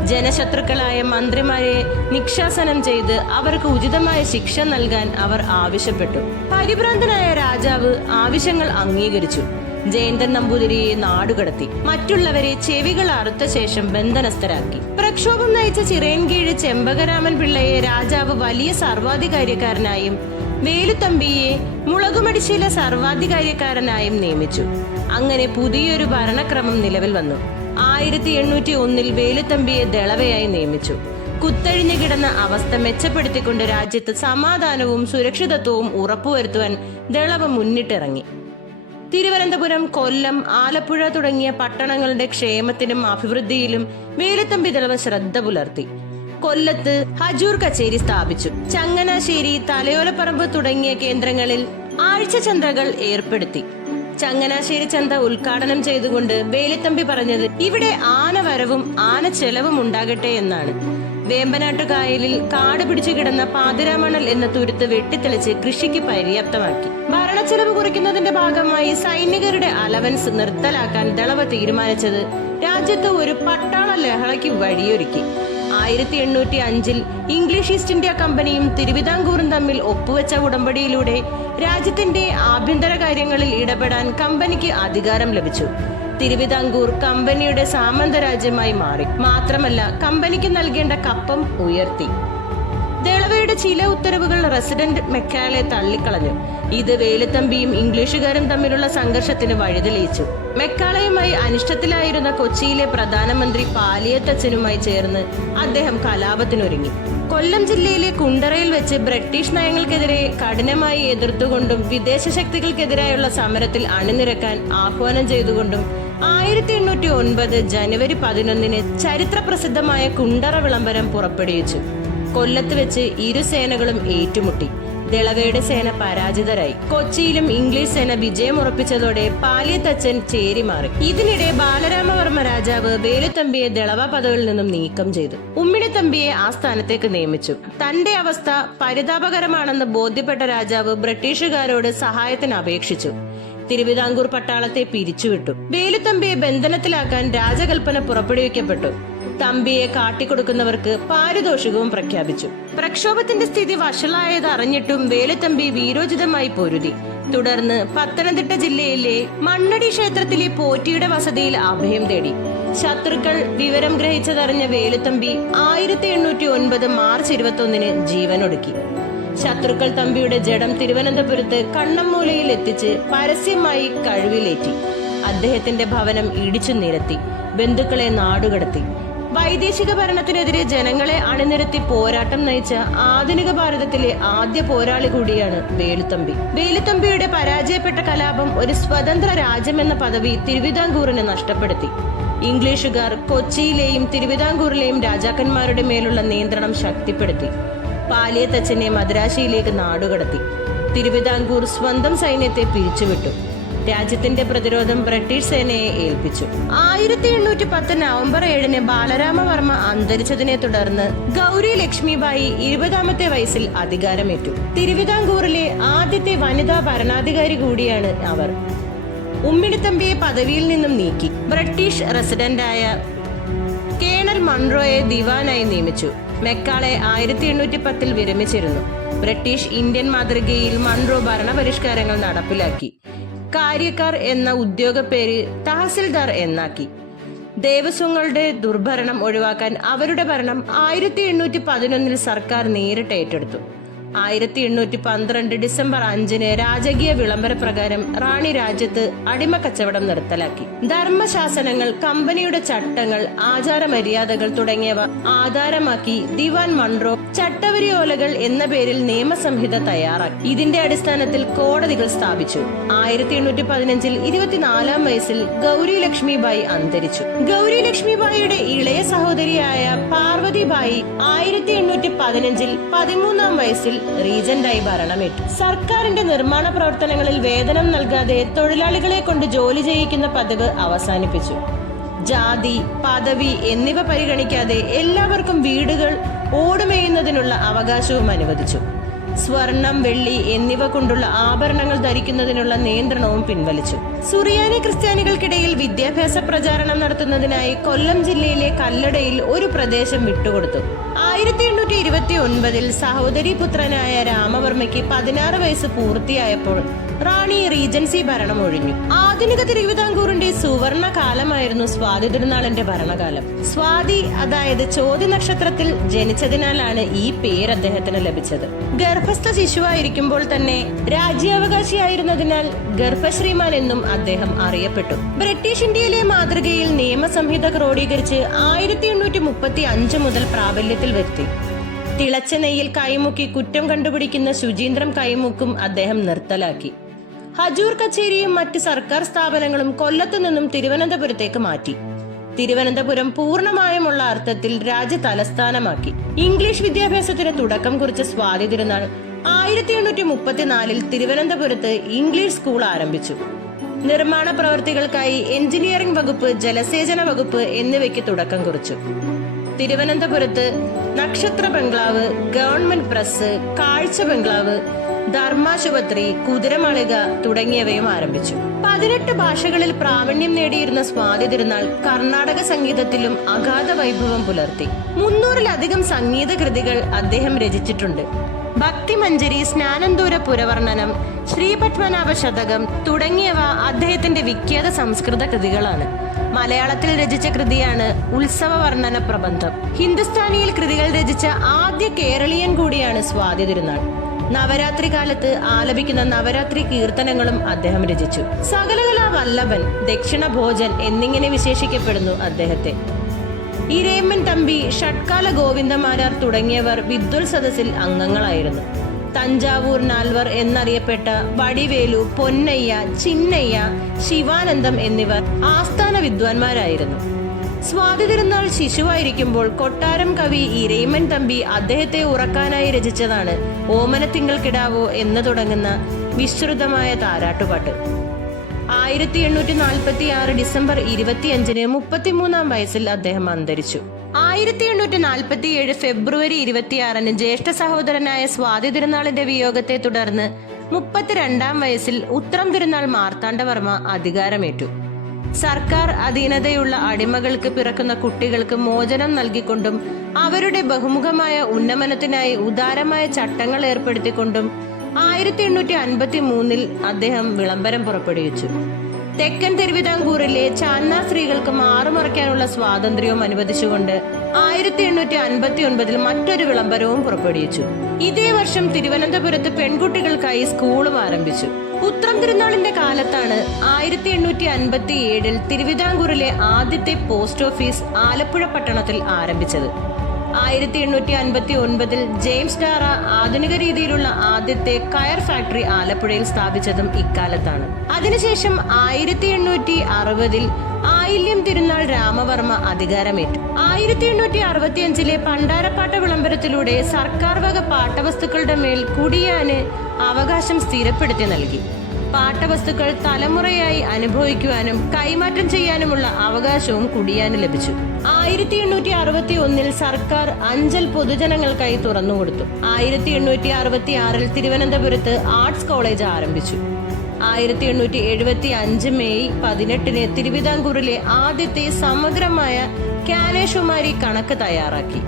ജനശത്രുക്കളായ മന്ത്രിമാരെ നിക്ഷാസനം ചെയ്ത് അവർക്ക് ഉചിതമായ ശിക്ഷ നൽകാൻ അവർ ആവശ്യപ്പെട്ടു. പരിഭ്രാന്തനായ രാജാവ് ആവശ്യങ്ങൾ അംഗീകരിച്ചു. ജയന്തൻ നമ്പൂതിരിയെ നാടുകടത്തി. മറ്റുള്ളവരെ ചെവികൾ അറുത്ത ശേഷം ബന്ധനസ്ഥരാക്കി. പ്രക്ഷോഭം നയിച്ച ചിറയൻകീഴ് ചെമ്പകരാമൻ പിള്ളയെ രാജാവ് വലിയ സർവാധികാര്യക്കാരനായും വേലുത്തമ്പിയെ മുളകുമടിശീല സർവാധികാര്യക്കാരനായും നിയമിച്ചു. അങ്ങനെ പുതിയൊരു ഭരണക്രമം നിലവിൽ വന്നു. ആയിരത്തി എണ്ണൂറ്റി ഒന്നിൽ വേലുത്തമ്പിയെ ദളവയായി നിയമിച്ചു. കുത്തഴിഞ്ഞു കിടന്ന അവസ്ഥ മെച്ചപ്പെടുത്തിക്കൊണ്ട് രാജ്യത്ത് സമാധാനവും സുരക്ഷിതത്വവും ഉറപ്പുവരുത്തുവാൻ ദളവ മുന്നിട്ടിറങ്ങി. തിരുവനന്തപുരം കൊല്ലം ആലപ്പുഴ തുടങ്ങിയ പട്ടണങ്ങളുടെ ക്ഷേമത്തിനും അഭിവൃദ്ധിയിലും വേലുത്തമ്പി ദളവ ശ്രദ്ധ പുലർത്തി. കൊല്ലത്ത് ഹജൂർ കച്ചേരി സ്ഥാപിച്ചു. ചങ്ങനാശ്ശേരി തലയോലപ്പറമ്പ് തുടങ്ങിയ കേന്ദ്രങ്ങളിൽ ആഴ്ച ചന്തകൾ ഏർപ്പെടുത്തി. ചങ്ങനാശ്ശേരി ചന്ത ഉദ്ഘാടനം ചെയ്തുകൊണ്ട് വേലിത്തമ്പി പറഞ്ഞത് ഇവിടെ ആന വരവും ആന ചെലവും ഉണ്ടാകട്ടെ എന്നാണ്. വേമ്പനാട്ടു കായലിൽ കാട് പിടിച്ചു കിടന്ന പാതിരാമണൽ എന്ന തുരുത്ത് വെട്ടിത്തെളിച്ച് കൃഷിക്ക് പര്യാപ്തമാക്കി. ഭരണച്ചെലവ് കുറയ്ക്കുന്നതിന്റെ ഭാഗമായി സൈനികരുടെ അലവൻസ് നിർത്തലാക്കാൻ ദളവ തീരുമാനിച്ചത് രാജ്യത്ത് ഒരു പട്ടാള ലഹളയ്ക്ക് വഴിയൊരുക്കി. ആയിരത്തി എണ്ണൂറ്റി അഞ്ചിൽ ഇംഗ്ലീഷ് ഈസ്റ്റ് ഇന്ത്യ കമ്പനിയും തിരുവിതാംകൂറും തമ്മിൽ ഒപ്പുവെച്ച ഉടമ്പടിയിലൂടെ രാജ്യത്തിന്റെ ആഭ്യന്തര കാര്യങ്ങളിൽ ഇടപെടാൻ കമ്പനിക്ക് അധികാരം ലഭിച്ചു. തിരുവിതാംകൂർ കമ്പനിയുടെ സാമന്ത രാജ്യമായി മാറി. മാത്രമല്ല കമ്പനിക്ക് നൽകേണ്ട കപ്പം ഉയർത്തി. ദളവയുടെ ചില ഉത്തരവുകൾ റെസിഡന്റ് മെക്കാലെ തള്ളിക്കളഞ്ഞു. ഇത് വേലുത്തമ്പിയും ഇംഗ്ലീഷുകാരും തമ്മിലുള്ള സംഘർഷത്തിന് വഴിതെളിയിച്ചു. മെക്കാളയുമായി അനിഷ്ടത്തിലായിരുന്ന കൊച്ചിയിലെ പ്രധാനമന്ത്രി പാലിയത്തച്ഛനുമായി ചേർന്ന് അദ്ദേഹം കലാപത്തിനൊരുങ്ങി. കൊല്ലം ജില്ലയിലെ കുണ്ടറയിൽ വെച്ച് ബ്രിട്ടീഷ് നയങ്ങൾക്കെതിരെ കഠിനമായി എതിർത്തുകൊണ്ടും വിദേശ ശക്തികൾക്കെതിരായുള്ള സമരത്തിൽ അണിനിരക്കാൻ ആഹ്വാനം ചെയ്തുകൊണ്ടും ആയിരത്തി എണ്ണൂറ്റി ഒൻപത് ജനുവരി പതിനൊന്നിന് ചരിത്ര പ്രസിദ്ധമായ കുണ്ടറ വിളംബരം പുറപ്പെടുവിച്ചു. കൊല്ലത്ത് വെച്ച് ഇരു സേനകളും ഏറ്റുമുട്ടി. ദളവയുടെ സേന പരാജിതരായി. കൊച്ചിയിലും ഇംഗ്ലീഷ് സേന വിജയം ഉറപ്പിച്ചതോടെ പാലിയത്തച്ഛൻ ചേരിമാറി ഇതിനിടെ ബാലരാമവർമ്മ രാജാവ് വേലുത്തമ്പിയെ ദളവ പദവിയിൽ നിന്നും നീക്കം ചെയ്തു. ഉമ്മിണിത്തമ്പിയെ ആ സ്ഥാനത്തേക്ക് നിയമിച്ചു. തന്റെ അവസ്ഥ പരിതാപകരമാണെന്ന് ബോധ്യപ്പെട്ട രാജാവ് ബ്രിട്ടീഷുകാരോട് സഹായത്തിന് അപേക്ഷിച്ചു. തിരുവിതാംകൂർ പട്ടാളത്തെ പിരിച്ചുവിട്ടു. വേലുത്തമ്പിയെ ബന്ധനത്തിലാക്കാൻ രാജകൽപ്പന പുറപ്പെടുവിക്കപ്പെട്ടു. തമ്പിയെ കാട്ടിക്കൊടുക്കുന്നവർക്ക് പാരിതോഷികവും പ്രഖ്യാപിച്ചു. പ്രക്ഷോഭത്തിന്റെ സ്ഥിതി വഷളായത് അറിഞ്ഞിട്ടും വേലുത്തമ്പി വീരോചിതമായി പൊരുതി. തുടർന്ന് പത്തനംതിട്ട ജില്ലയിലെ മണ്ണടി ക്ഷേത്രത്തിലെ പോറ്റിയുടെ വസതിയിൽ അഭയം തേടി. ശത്രുക്കൾ വിവരം ഗ്രഹിച്ചതറിഞ്ഞ വേലുത്തമ്പി ആയിരത്തി എണ്ണൂറ്റി ഒൻപത് മാർച്ച് ഇരുപത്തൊന്നിന് ജീവനൊടുക്കി. ശത്രുക്കൾ തമ്പിയുടെ ജഡം തിരുവനന്തപുരത്ത് കണ്ണമ്മൂലയിൽ എത്തിച്ച് പരസ്യമായി കഴിവിലേറ്റി. അദ്ദേഹത്തിന്റെ ഭവനം ഇടിച്ചു നിരത്തി. ബന്ധുക്കളെ നാടുകടത്തി. വൈദേശിക ഭരണത്തിനെതിരെ ജനങ്ങളെ അണിനിരത്തി പോരാട്ടം നയിച്ച ആധുനിക ഭാരതത്തിലെ ആദ്യ പോരാളി കൂടിയാണ് വേലുത്തമ്പി. വേലുത്തമ്പിയുടെ പരാജയപ്പെട്ട കലാപം ഒരു സ്വതന്ത്ര രാജ്യമെന്ന പദവി തിരുവിതാംകൂറിന് നഷ്ടപ്പെടുത്തി. ഇംഗ്ലീഷുകാർ കൊച്ചിയിലെയും തിരുവിതാംകൂറിലെയും രാജാക്കന്മാരുടെ മേലുള്ള നിയന്ത്രണം ശക്തിപ്പെടുത്തി. പാലിയത്തച്ഛനെ മദ്രാശിയിലേക്ക് നാടുകടത്തി. തിരുവിതാംകൂർ സ്വന്തം സൈന്യത്തെ പിരിച്ചുവിട്ടു. രാജ്യത്തിന്റെ പ്രതിരോധം ബ്രിട്ടീഷ് സേനയെ ഏൽപ്പിച്ചു. ആയിരത്തി എണ്ണൂറ്റി പത്ത് നവംബർ ഏഴിന് ബാലരാമവർമ്മ അന്തരിച്ചതിനെ തുടർന്ന് ഗൗരി ലക്ഷ്മിബായി ഇരുപതാമത്തെ വയസ്സിൽ അധികാരമേറ്റു. തിരുവിതാംകൂറിലെ ആദ്യത്തെ വനിതാ ഭരണാധികാരി കൂടിയാണ് അവർ. ഉമ്മിണിത്തമ്പിയെ പദവിയിൽ നിന്നും നീക്കി. ബ്രിട്ടീഷ് റെസിഡന്റായ കേണൽ മൺറോയെ ദിവാനായി നിയമിച്ചു. മെക്കാളെ ആയിരത്തി എണ്ണൂറ്റി പത്തിൽ വിരമിച്ചിരുന്നു. ബ്രിട്ടീഷ് ഇന്ത്യൻ മാതൃകയിൽ മൺറോ ഭരണപരിഷ്കാരങ്ങൾ നടപ്പിലാക്കി. കാര്യക്കാർ എന്ന ഉദ്യോഗ പേര് തഹസിൽദാർ എന്നാക്കി. ദേവസ്വങ്ങളുടെ ദുർഭരണം ഒഴിവാക്കാൻ അവരുടെ ഭരണം ആയിരത്തി എണ്ണൂറ്റി പതിനൊന്നിൽ സർക്കാർ നേരിട്ട് ഏറ്റെടുത്തു. ആയിരത്തി എണ്ണൂറ്റി പന്ത്രണ്ട് ഡിസംബർ അഞ്ചിന് രാജകീയ വിളംബര പ്രകാരം റാണി രാജ്യത്ത് അടിമ കച്ചവടം നിർത്തലാക്കി. ധർമ്മശാസനങ്ങൾ കമ്പനിയുടെ ചട്ടങ്ങൾ ആചാരമര്യാദകൾ തുടങ്ങിയവ ആധാരമാക്കി ദിവാൻ മൺറോ ചട്ടവരിയോലകൾ എന്ന പേരിൽ നിയമസംഹിത തയ്യാറാക്കി. ഇതിന്റെ അടിസ്ഥാനത്തിൽ കോടതികൾ സ്ഥാപിച്ചു. ആയിരത്തി എണ്ണൂറ്റി പതിനഞ്ചിൽ ഇരുപത്തിനാലാം വയസ്സിൽ ഗൗരി ലക്ഷ്മിബായി അന്തരിച്ചു. ഗൗരി ലക്ഷ്മിബായിയുടെ ഇളയ സഹോദരിയായ പാർവതിബായി ആയിരത്തി എണ്ണൂറ്റി പതിനഞ്ചിൽ പതിമൂന്നാം വയസ്സിൽ റീജന്റായി ഭരണമേറ്റു സർക്കാരിന്റെ നിർമ്മാണ പ്രവർത്തനങ്ങളിൽ വേതനം നൽകാതെ തൊഴിലാളികളെ കൊണ്ട് ജോലി ചെയ്യിക്കുന്ന പതിവ് അവസാനിപ്പിച്ചു. ജാതി പദവി എന്നിവ പരിഗണിക്കാതെ എല്ലാവർക്കും വീടുകൾ ഓടുമേയുന്നതിനുള്ള അവകാശവും അനുവദിച്ചു. സ്വർണം വെള്ളി എന്നിവ കൊണ്ടുള്ള ആഭരണങ്ങൾ ധരിക്കുന്നതിനുള്ള നിയന്ത്രണവും പിൻവലിച്ചു. സുറിയാനി ക്രിസ്ത്യാനികൾക്കിടയിൽ വിദ്യാഭ്യാസ പ്രചാരണം നടത്തുന്നതിനായി കൊല്ലം ജില്ലയിലെ കല്ലടയിൽ ഒരു പ്രദേശം വിട്ടുകൊടുത്തു. ആയിരത്തി ഇരുപത്തി ഒൻപതിൽ സഹോദരി പുത്രനായ രാമവർമ്മയ്ക്ക് പതിനാറ് വയസ്സ് പൂർത്തിയായപ്പോൾ റാണി റീജൻസി ഭരണം ഒഴിഞ്ഞു. ആധുനിക തിരുവിതാംകൂറിന്റെ സുവർണ കാലമായിരുന്നു സ്വാതി തിരുനാളിന്റെ ഭരണകാലം. സ്വാതി അതായത് ചോദ്യ നക്ഷത്രത്തിൽ ജനിച്ചതിനാലാണ് ഈ പേര് അദ്ദേഹത്തിന് ലഭിച്ചത്. ഗർഭസ്ഥ ശിശുവായിരിക്കുമ്പോൾ തന്നെ രാജ്യാവകാശിയായിരുന്നതിനാൽ ഗർഭശ്രീമാൻ എന്നും അദ്ദേഹം അറിയപ്പെട്ടു. ബ്രിട്ടീഷ് ഇന്ത്യയിലെ മാതൃകയിൽ നിയമസംഹിത ക്രോഡീകരിച്ച് ആയിരത്തി എണ്ണൂറ്റി മുപ്പത്തി അഞ്ച് മുതൽ പ്രാബല്യത്തിൽ വരുത്തി. തിളച്ച നെയ്യിൽ കൈമുക്കി കുറ്റം കണ്ടുപിടിക്കുന്ന ശുചീന്ദ്രം കൈമുക്കും അദ്ദേഹം നിർത്തലാക്കി. ഹജൂർ കച്ചേരിയും മറ്റ് സർക്കാർ സ്ഥാപനങ്ങളും കൊല്ലത്തു നിന്നും തിരുവനന്തപുരത്തേക്ക് മാറ്റി. തിരുവനന്തപുരം പൂർണമായുമുള്ള അർത്ഥത്തിൽ രാജ്യ തലസ്ഥാനമാക്കി. ഇംഗ്ലീഷ് വിദ്യാഭ്യാസത്തിന് തുടക്കം കുറിച്ച സ്വാതി തിരുനാൾ ആയിരത്തി എണ്ണൂറ്റി മുപ്പത്തിനാലിൽ തിരുവനന്തപുരത്ത് ഇംഗ്ലീഷ് സ്കൂൾ ആരംഭിച്ചു. നിർമ്മാണ പ്രവർത്തികൾക്കായി എഞ്ചിനീയറിംഗ് വകുപ്പ് ജലസേചന വകുപ്പ് എന്നിവയ്ക്ക് തുടക്കം കുറിച്ചു. തിരുവനന്തപുരത്ത് നക്ഷത്ര ബംഗ്ലാവ് ഗവൺമെന്റ് പ്രസ് കാഴ്ച ബംഗ്ലാവ് ധർമാശുപത്രി കുതിരമാളിക തുടങ്ങിയവയും ആരംഭിച്ചു. പതിനെട്ട് ഭാഷകളിൽ പ്രാവീണ്യം നേടിയിരുന്ന സ്വാതി തിരുനാൾ കർണാടക സംഗീതത്തിലും അഗാധ വൈഭവം പുലർത്തി. മുന്നൂറിലധികം സംഗീത കൃതികൾ അദ്ദേഹം രചിച്ചിട്ടുണ്ട്. ഭക്തിമഞ്ജരി സ്നാനന്തൂര പുരവർണനം ശ്രീപത്മനാഭ ശതകം തുടങ്ങിയവ അദ്ദേഹത്തിന്റെ വിഖ്യാത സംസ്കൃത കൃതികളാണ്. മലയാളത്തിൽ രചിച്ച കൃതിയാണ് ഉത്സവ വർണന പ്രബന്ധം. ഹിന്ദുസ്ഥാനിയിൽ കൃതികൾ രചിച്ച ആദ്യ കേരളീയൻ കൂടിയാണ് സ്വാതി തിരുനാൾ. നവരാത്രി കാലത്ത് ആലപിക്കുന്ന നവരാത്രി കീർത്തനങ്ങളും അദ്ദേഹം രചിച്ചു. സകലകലാ വല്ലഭൻ ദക്ഷിണ ഭോജൻ എന്നിങ്ങനെ വിശേഷിക്കപ്പെടുന്നു അദ്ദേഹത്തെ. ഇരേമ്മൻ തമ്പി ഷട്കാല ഗോവിന്ദമാരാർ തുടങ്ങിയവർ വിദ്വൽ സദസ്സിൽ അംഗങ്ങളായിരുന്നു. തഞ്ചാവൂർ നാൽവർ എന്നറിയപ്പെട്ട വടിവേലു പൊന്നയ്യ ചിന്നയ്യ ശിവാനന്ദം എന്നിവർ ആസ്ഥാന വിദ്വാൻമാരായിരുന്നു. സ്വാതി തിരുനാൾ ശിശുവായിരിക്കുമ്പോൾ കൊട്ടാരം കവി ഇരയിമൻ തമ്പി അദ്ദേഹത്തെ ഉറക്കാനായി രചിച്ചതാണ് ഓമനത്തിങ്കൾ കിടാവോ എന്ന് തുടങ്ങുന്ന വിശ്രുതമായ താരാട്ടുപാട്ട്. ആയിരത്തി എണ്ണൂറ്റി നാൽപ്പത്തി ആറ് ഡിസംബർ ഇരുപത്തിയഞ്ചിന് മുപ്പത്തിമൂന്നാം വയസ്സിൽ അദ്ദേഹം അന്തരിച്ചു. ആയിരത്തി എണ്ണൂറ്റി നാൽപ്പത്തി ഏഴ് ഫെബ്രുവരി ഇരുപത്തിയാറിന് ജ്യേഷ്ഠ സഹോദരനായ സ്വാതി തിരുനാളിന്റെ വിയോഗത്തെ തുടർന്ന് മുപ്പത്തിരണ്ടാം വയസ്സിൽ ഉത്രം തിരുനാൾ മാർത്താണ്ഡവർമ്മ അധികാരമേറ്റു. സർക്കാർ അധീനതയുള്ള അടിമകൾക്ക് പിറക്കുന്ന കുട്ടികൾക്ക് മോചനം നൽകിക്കൊണ്ടും അവരുടെ ബഹുമുഖമായ ഉന്നമനത്തിനായി ഉദാരമായ ചട്ടങ്ങൾ ഏർപ്പെടുത്തിക്കൊണ്ടും ആയിരത്തി എണ്ണൂറ്റി അൻപത്തി മൂന്നിൽ അദ്ദേഹം വിളംബരം പുറപ്പെടുവിച്ചു. തെക്കൻ തിരുവിതാംകൂറിലെ ചാന്ന സ്ത്രീകൾക്ക് മാറുമറയ്ക്കാനുള്ള സ്വാതന്ത്ര്യവും അനുവദിച്ചുകൊണ്ട് ആയിരത്തി എണ്ണൂറ്റി അൻപത്തി ഒൻപതിൽ മറ്റൊരു വിളംബരവും പുറപ്പെടുവിച്ചു. ഇതേ വർഷം തിരുവനന്തപുരത്ത് പെൺകുട്ടികൾക്കായി സ്കൂളും ആരംഭിച്ചു. ഉത്രം തിരുനാളിന്റെ കാലത്താണ് ആയിരത്തി എണ്ണൂറ്റി അൻപത്തി ഏഴിൽ തിരുവിതാംകൂറിലെ ആദ്യത്തെ പോസ്റ്റ് ഓഫീസ് ആലപ്പുഴ പട്ടണത്തിൽ ആരംഭിച്ചത്. ആയിരത്തി എണ്ണൂറ്റി അൻപത്തി ഒൻപതിൽ ജെയിംസ് ഡാറ ആധുനിക രീതിയിലുള്ള ആദ്യത്തെ കയർ ഫാക്ടറി ആലപ്പുഴയിൽ സ്ഥാപിച്ചതും ഇക്കാലത്താണ്. അതിനുശേഷം ആയിരത്തി എണ്ണൂറ്റി അറുപതിൽ ആയില്യം തിരുനാൾ രാമവർമ്മ അധികാരമേറ്റു. ആയിരത്തി എണ്ണൂറ്റി അറുപത്തിയഞ്ചിലെ പണ്ടാരപ്പാട്ട വിളംബരത്തിലൂടെ സർക്കാർ വക പാട്ടവസ്തുക്കളുടെ മേൽ കുടിയാന് അവകാശം സ്ഥിരപ്പെടുത്തി നൽകി. പാട്ടവസ്തുക്കൾ തലമുറയായി അനുഭവിക്കുവാനും കൈമാറ്റം ചെയ്യാനുമുള്ള അവകാശവും കുടിയാന് ലഭിച്ചു. ആയിരത്തി എണ്ണൂറ്റി അറുപത്തി ഒന്നിൽ സർക്കാർ അഞ്ചൽ പൊതുജനങ്ങൾക്കായി തുറന്നുകൊടുത്തു ആയിരത്തി എണ്ണൂറ്റി അറുപത്തി ആറിൽ തിരുവനന്തപുരത്ത് ആർട്സ് കോളേജ് ആരംഭിച്ചു. ആയിരത്തി എണ്ണൂറ്റി എഴുപത്തി അഞ്ച് മെയ് പതിനെട്ടിന് തിരുവിതാംകൂറിലെ ആദ്യത്തെ സമഗ്രമായ കാനേഷുമാരി കണക്ക് തയ്യാറാക്കി.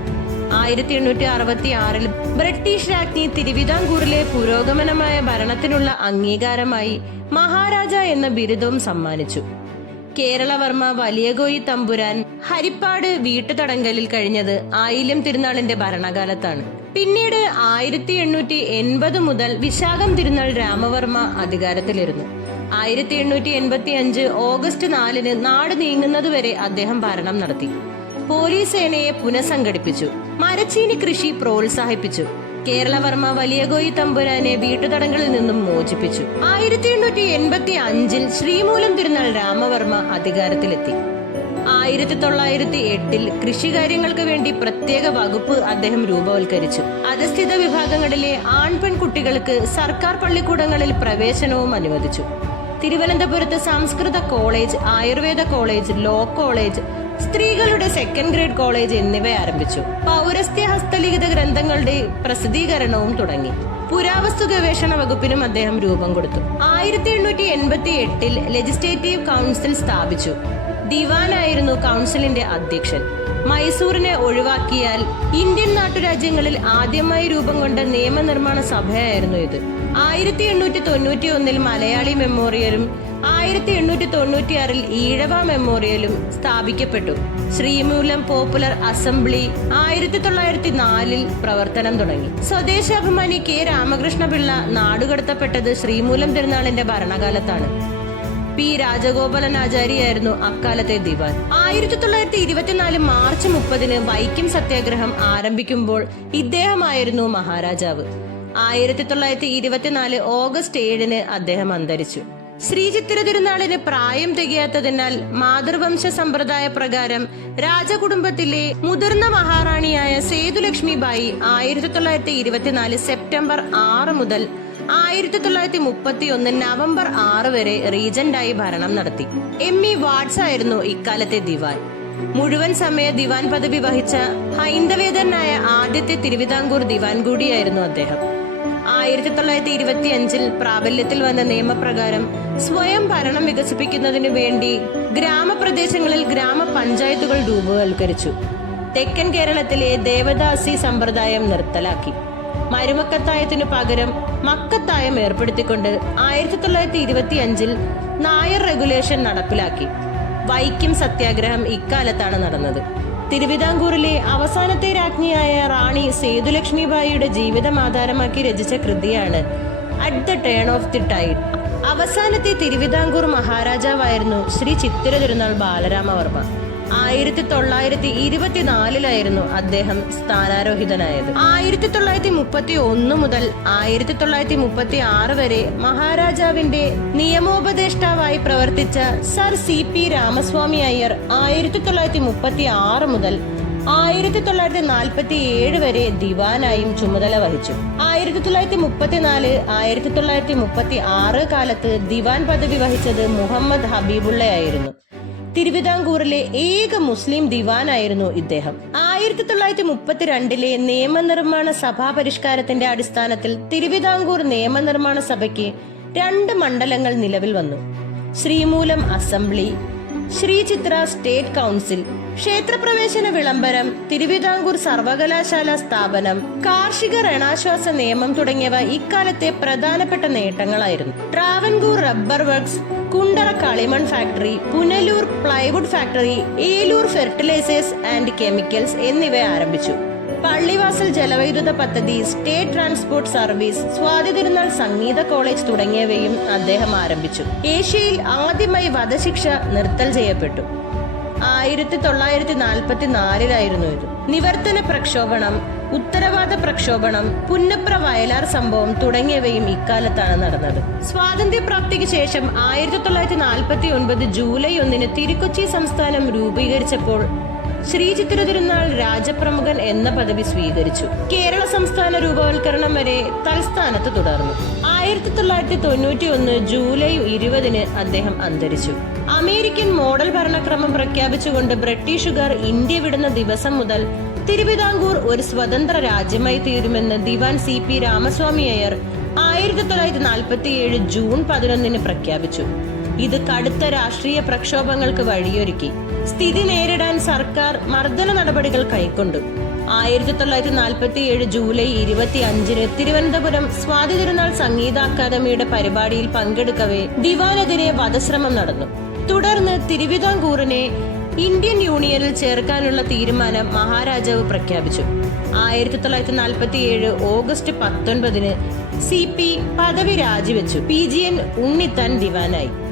ആയിരത്തി എണ്ണൂറ്റി അറുപത്തി ആറിൽ ബ്രിട്ടീഷ് രാജ്ഞി തിരുവിതാംകൂറിലെ പുരോഗമനമായ ഭരണത്തിനുള്ള അംഗീകാരമായി മഹാരാജ എന്ന ബിരുദവും സമ്മാനിച്ചു. കേരളവർമ്മ വലിയകോയി തമ്പുരാൻ ഹരിപ്പാട് വീട്ടുതടങ്കലിൽ കഴിഞ്ഞത് ആയില്യം തിരുനാളിന്റെ ഭരണകാലത്താണ്. പിന്നീട് ആയിരത്തി എണ്ണൂറ്റി എൺപത് മുതൽ വിശാഖം തിരുനാൾ രാമവർമ്മ അധികാരത്തിലിരുന്നു. ആയിരത്തി എണ്ണൂറ്റി എൺപത്തി അഞ്ച് ഓഗസ്റ്റ് നാലിന് നാട് നീങ്ങുന്നതുവരെ അദ്ദേഹം ഭരണം നടത്തി. പോലീസ് സേനയെ പുനഃസംഘടിപ്പിച്ചു. മരച്ചീനി കൃഷി പ്രോത്സാഹിപ്പിച്ചു. കേരളവർമ്മ വലിയകോയി തമ്പുരാനെ വീട്ടുതടങ്ങളിൽ നിന്നും മോചിപ്പിച്ചു. ആയിരത്തി എണ്ണൂറ്റി എൺപത്തി അഞ്ചിൽ ശ്രീമൂലം തിരുനാൾ രാമവർമ്മ അധികാരത്തിലെത്തി. ആയിരത്തി തൊള്ളായിരത്തി എട്ടിൽ കൃഷികാര്യങ്ങൾക്ക് വേണ്ടി പ്രത്യേക വകുപ്പ് അദ്ദേഹം രൂപവൽക്കരിച്ചു. അധസ്ഥിത വിഭാഗങ്ങളിലെ ആൺപെൺകുട്ടികൾക്ക് സർക്കാർ പള്ളിക്കൂടങ്ങളിൽ പ്രവേശനവും അനുവദിച്ചു. തിരുവനന്തപുരത്ത് സംസ്കൃത college Ayurveda college law college സ്ത്രീകളുടെ സെക്കൻഡ് ഗ്രേഡ് കോളേജ് എന്നിവ ആരംഭിച്ചു. പൗരസ്ത്യ ഹസ്തലിഖിത ഗ്രന്ഥങ്ങളുടെ പ്രസിദ്ധീകരണവും തുടങ്ങി. പുരാവസ്തു ഗവേഷണ വകുപ്പിനും അദ്ദേഹം രൂപം കൊടുത്തു. ആയിരത്തി എണ്ണൂറ്റി എൺപത്തി എട്ടിൽ ലെജിസ്ലേറ്റീവ് കൗൺസിൽ സ്ഥാപിച്ചു. ദിവാനായിരുന്നു കൗൺസിലിന്റെ അധ്യക്ഷൻ. മൈസൂറിനെ ഒഴിവാക്കിയാൽ ഇന്ത്യൻ നാട്ടുരാജ്യങ്ങളിൽ ആദ്യമായി രൂപം കൊണ്ട നിയമനിർമ്മാണ സഭയായിരുന്നു ഇത്. ആയിരത്തി എണ്ണൂറ്റി തൊണ്ണൂറ്റി ഒന്നിൽ മലയാളി മെമ്മോറിയലും ആയിരത്തി എണ്ണൂറ്റി തൊണ്ണൂറ്റിയാറിൽ ഈഴവ മെമ്മോറിയലും സ്ഥാപിക്കപ്പെട്ടു. ശ്രീമൂലം പോപ്പുലർ അസംബ്ലി ആയിരത്തി തൊള്ളായിരത്തി നാലിൽ പ്രവർത്തനം തുടങ്ങി. സ്വദേശാഭിമാനി കെ രാമകൃഷ്ണപിള്ള നാടുകടത്തപ്പെട്ടത് ശ്രീമൂലം തിരുനാളിന്റെ ഭരണകാലത്താണ്. പി രാജഗോപാലൻ ആചാര്യായിരുന്നു അക്കാലത്തെ ദിവാൻ. ആയിരത്തി തൊള്ളായിരത്തി ഇരുപത്തിനാല് മാർച്ച് മുപ്പതിന് വൈക്കം സത്യാഗ്രഹം ആരംഭിക്കുമ്പോൾ ഇദ്ദേഹമായിരുന്നു മഹാരാജാവ്. ആയിരത്തി തൊള്ളായിരത്തി ഇരുപത്തിനാല് ഓഗസ്റ്റ് ഏഴിന് അദ്ദേഹം അന്തരിച്ചു. ശ്രീചിത്തിര തിരുനാളിന് പ്രായം തികയാത്തതിനാൽ മാതൃവംശ സമ്പ്രദായ പ്രകാരം രാജകുടുംബത്തിലെ മുതിർന്ന മഹാറാണിയായ സേതുലക്ഷ്മി ബായി ആയിരത്തി തൊള്ളായിരത്തി ഇരുപത്തിനാല് സെപ്റ്റംബർ ആറ് മുതൽ ആയിരത്തി തൊള്ളായിരത്തി മുപ്പത്തി ഒന്ന് നവംബർ ആറ് വരെ റീജന്റായി ഭരണം നടത്തി. എം. ഇ. വാട്സ് ആയിരുന്നു ഇക്കാലത്തെ ദിവാൻ. മുഴുവൻ സമയ ദിവാൻ പദവി വഹിച്ച ഹൈന്ദവേദനായ ആദ്യത്തെ തിരുവിതാംകൂർ ദിവാൻ കൂടിയായിരുന്നു അദ്ദേഹം. ആയിരത്തി തൊള്ളായിരത്തി ഇരുപത്തി അഞ്ചിൽ പ്രാബല്യത്തിൽ വന്ന നിയമപ്രകാരം സ്വയം ഭരണം വികസിപ്പിക്കുന്നതിനു വേണ്ടി ഗ്രാമപ്രദേശങ്ങളിൽ ഗ്രാമപഞ്ചായത്തുകൾ രൂപവൽക്കരിച്ചു. തെക്കൻ കേരളത്തിലെ ദേവദാസി സമ്പ്രദായം നിർത്തലാക്കി. മരുമക്കത്തായത്തിനു പകരം മക്കത്തായം ഏർപ്പെടുത്തിക്കൊണ്ട് ആയിരത്തി തൊള്ളായിരത്തി ഇരുപത്തി അഞ്ചിൽ നായർ റെഗുലേഷൻ നടപ്പിലാക്കി. വൈക്കം സത്യാഗ്രഹം ഇക്കാലത്താണ് നടന്നത്. തിരുവിതാംകൂറിലെ അവസാനത്തെ രാജ്ഞിയായ റാണി സേതുലക്ഷ്മിബായിയുടെ ജീവിതം ആധാരമാക്കി രചിച്ച കൃതിയാണ് at the turn of the tide അവസാനത്തെ തിരുവിതാംകൂർ മഹാരാജാവായിരുന്നു ശ്രീ ചിത്തിര തിരുനാൾ ബാലരാമവർമ്മ. ആയിരത്തി തൊള്ളായിരത്തി ഇരുപത്തിനാലിലായിരുന്നു അദ്ദേഹം സ്ഥാനാരോഹിതനായത്. ആയിരത്തി തൊള്ളായിരത്തി മുപ്പത്തി ഒന്ന് മുതൽ ആയിരത്തി തൊള്ളായിരത്തി മുപ്പത്തി ആറ് വരെ മഹാരാജാവിന്റെ നിയമോപദേഷ്ടാവായി പ്രവർത്തിച്ച sir C P Ramaswamy Iyer ആയിരത്തി തൊള്ളായിരത്തി മുപ്പത്തി ആറ് മുതൽ ആയിരത്തി തൊള്ളായിരത്തി നാൽപ്പത്തി ഏഴ് വരെ ദിവാനായും ചുമതല വഹിച്ചു. ആയിരത്തി തൊള്ളായിരത്തി മുപ്പത്തിനാല് ആയിരത്തി തൊള്ളായിരത്തി മുപ്പത്തി ആറ് കാലത്ത് ദിവാൻ പദവി വഹിച്ചത് മുഹമ്മദ് ഹബീബുള്ളയായിരുന്നു. തിരുവിതാംകൂറിലെ ഏക മുസ്ലിം ദിവാനായിരുന്നു ഇദ്ദേഹം. ആയിരത്തി തൊള്ളായിരത്തി മുപ്പത്തിരണ്ടിലെ നിയമനിർമ്മാണ സഭാ പരിഷ്കാരത്തിന്റെ അടിസ്ഥാനത്തിൽ തിരുവിതാംകൂർ നിയമനിർമ്മാണ സഭയ്ക്ക് രണ്ട് മണ്ഡലങ്ങൾ നിലവിൽ വന്നു. Sreemoolam assembly Sree Chitra state council ക്ഷേത്രപ്രവേശന വിളംബരം തിരുവിതാംകൂർ സർവകലാശാല സ്ഥാപനം കാർഷിക രണാശ്വാസ നിയമം തുടങ്ങിയവ ഇക്കാലത്തെ പ്രധാനപ്പെട്ട നേട്ടങ്ങളായിരുന്നു. ട്രാവൻകൂർ റബ്ബർ വർക്ക്സ് കുണ്ടറ കളിമൺ factory Punalur plywood factory Eloor fertilisers and chemicals എന്നിവ ആരംഭിച്ചു. പള്ളിവാസൽ ജലവൈദ്യുത പദ്ധതി state transport service Swathi Thirunal സംഗീത കോളേജ് തുടങ്ങിയവയും അദ്ദേഹം ആരംഭിച്ചു. ഏഷ്യയിൽ ആദ്യമായി വധശിക്ഷ നിർത്തൽ ചെയ്യപ്പെട്ടു. ആയിരത്തി തൊള്ളായിരത്തി നാൽപ്പത്തി നാലിലായിരുന്നു ഇത്. നിവർത്തന പ്രക്ഷോഭണം ഉത്തരവാദ പ്രക്ഷോഭണം പുന്നപ്ര വയലാർ സംഭവം തുടങ്ങിയവയും ഇക്കാലത്താണ് നടന്നത്. സ്വാതന്ത്ര്യപ്രാപ്തിക്ക് ശേഷം ആയിരത്തി തൊള്ളായിരത്തി നാൽപ്പത്തി ഒൻപത് ജൂലൈ ഒന്നിന് തിരുക്കൊച്ചി സംസ്ഥാനം രൂപീകരിച്ചപ്പോൾ ശ്രീ ചിത്ര തിരുനാൾ രാജപ്രമുഖൻ എന്ന പദവി സ്വീകരിച്ചു. കേരള സംസ്ഥാന രൂപവൽക്കരണം വരെ തൽസ്ഥാനത്ത് തുടർന്നു. ആയിരത്തി തൊള്ളായിരത്തി തൊണ്ണൂറ്റി ഒന്ന് ജൂലൈ ഇരുപതിന് അദ്ദേഹം അന്തരിച്ചു. അമേരിക്കൻ മോഡൽ ഭരണക്രമം പ്രഖ്യാപിച്ചുകൊണ്ട് ബ്രിട്ടീഷുകാർ ഇന്ത്യ വിടുന്ന ദിവസം മുതൽ തിരുവിതാംകൂർ ഒരു സ്വതന്ത്ര രാജ്യമായി തീരുമെന്ന് ദിവാൻ സി പി രാമസ്വാമി അയ്യർ ആയിരത്തി തൊള്ളായിരത്തി നാൽപ്പത്തി ഏഴ് ജൂൺ പതിനൊന്നിന് പ്രഖ്യാപിച്ചു. ഇത് കടുത്ത രാഷ്ട്രീയ പ്രക്ഷോഭങ്ങൾക്ക് വഴിയൊരുക്കി. സ്ഥിതി നേരിടാൻ സർക്കാർ മർദ്ദന നടപടികൾ കൈക്കൊണ്ടു. ആയിരത്തി തൊള്ളായിരത്തി നാൽപ്പത്തി ഏഴ് ജൂലൈ ഇരുപത്തി അഞ്ചിന് തിരുവനന്തപുരം സ്വാതി തിരുനാൾ സംഗീത അക്കാദമിയുടെ പരിപാടിയിൽ പങ്കെടുക്കവേ ദിവാനെതിരെ വധശ്രമം നടന്നു. തുടർന്ന് തിരുവിതാംകൂറിനെ ഇന്ത്യൻ യൂണിയനിൽ ചേർക്കാനുള്ള തീരുമാനം മഹാരാജാവ് പ്രഖ്യാപിച്ചു. ആയിരത്തി തൊള്ളായിരത്തി നാൽപ്പത്തി ഏഴ് ഓഗസ്റ്റ് പത്തൊൻപതിന് സി പി പദവി രാജിവെച്ചു. P G N Unnithan ദിവാനായി.